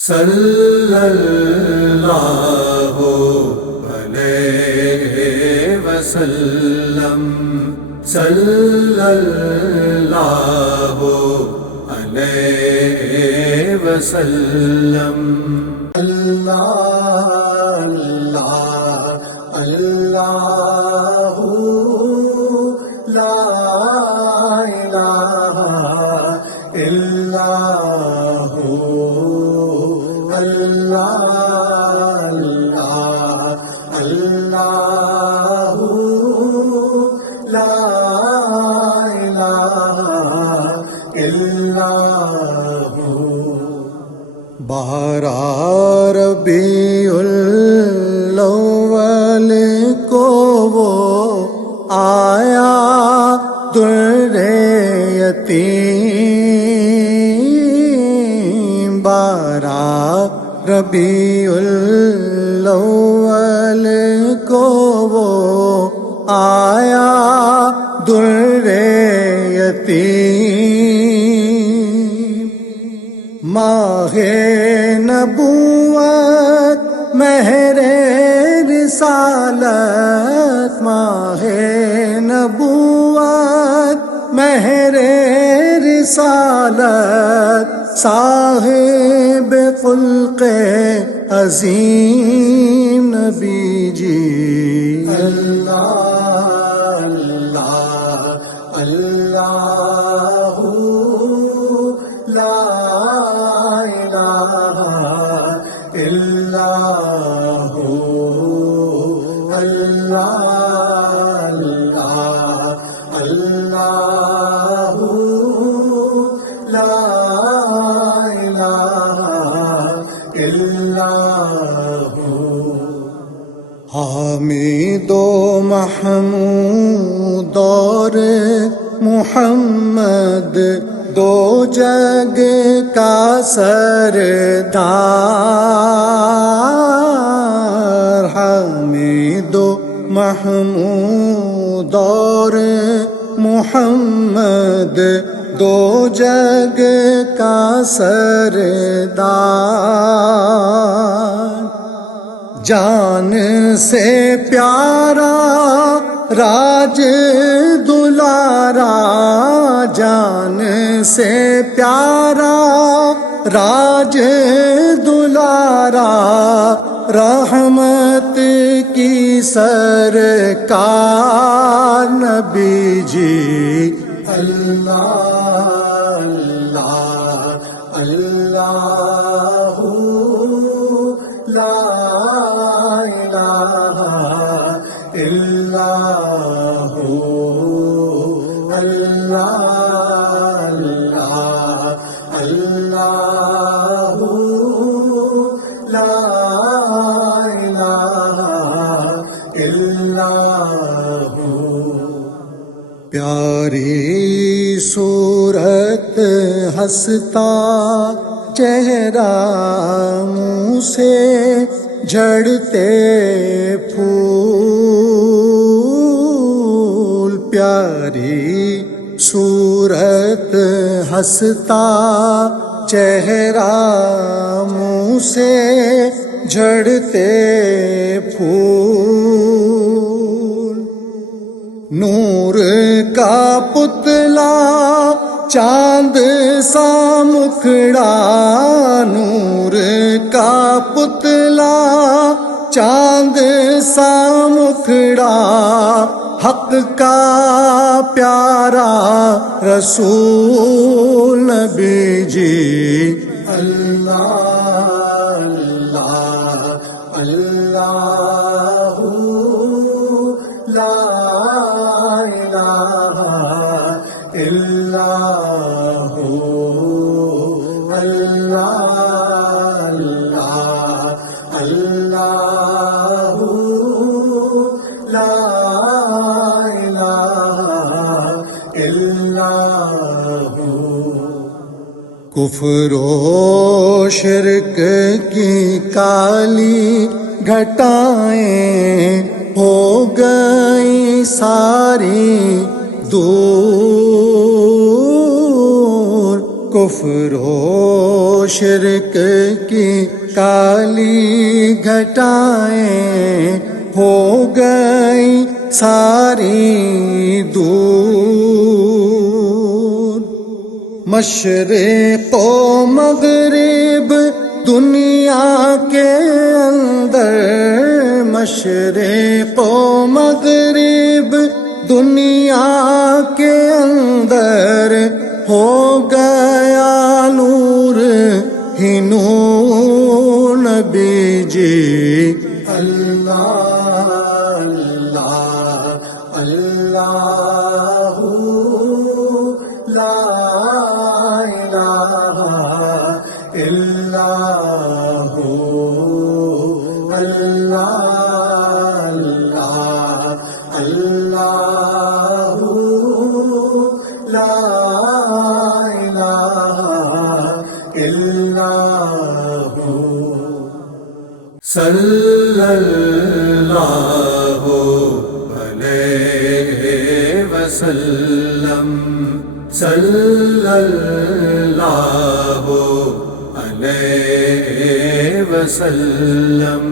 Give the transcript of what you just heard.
صلی اللہ علیہ وسلم، صلی اللہ علیہ وسلم۔ اللہ اللہ اللہ لا الہ الا اللہ اللہ لا الہ الا بارہ ربیع الاول کو وہ آیا در یتیم، بارہ ربیع الاول کو وہ آیا در یتیم، ماہ نبوت مہر رسالت، ماہ نبوت مہر رسالت، صاحب خلق عظیم نبی جی۔ اللہ اللہ اللہ لا الہ الا اللہ اللہ لا الہ الا حامد و محمود اور محمد دو جگ کا سردار، حامد و محمود اور محمد دو جگ کا سردار، جان سے پیارا راج دلارا، جان سے پیارا راج دلارا، رحمت کی سرکار نبی جی۔ اللہ اللہ اللہ لا الہ الا اللہ اللہ لا الہ الا۔ پیاری صورت ہنستا چہرہ منہ سے جھڑتے پھول، پیاری صورت ہنستا چہرہ منہ سے جھڑتے پھول، نور کا پتلا چاند سا مکھڑا، نور کا پتلا چاند سا مکھڑا، حق کا پیارا رسول نبی جی۔ اللہ اللہ اللہ لا الہ الا اللہ اللہ لا الہ الا۔ کفر و شرک کی کالی گھٹائیں ہو گئی ساری دور، کفر و شرک کی کالی گھٹائیں ہو گئی ساری دور، مشرق و مغرب دنیا کے اندر، مشرق و مغرب دنیا کے اندر ہو گیا نور ہی نور، نبی جی اللہ اللہ اللہ لا الہ الا ہو، اللہ اللہ اللہ لا الہ الا ہو، صلی اللہ علیہ وسلم، صلی اللہ علیہ وسلم۔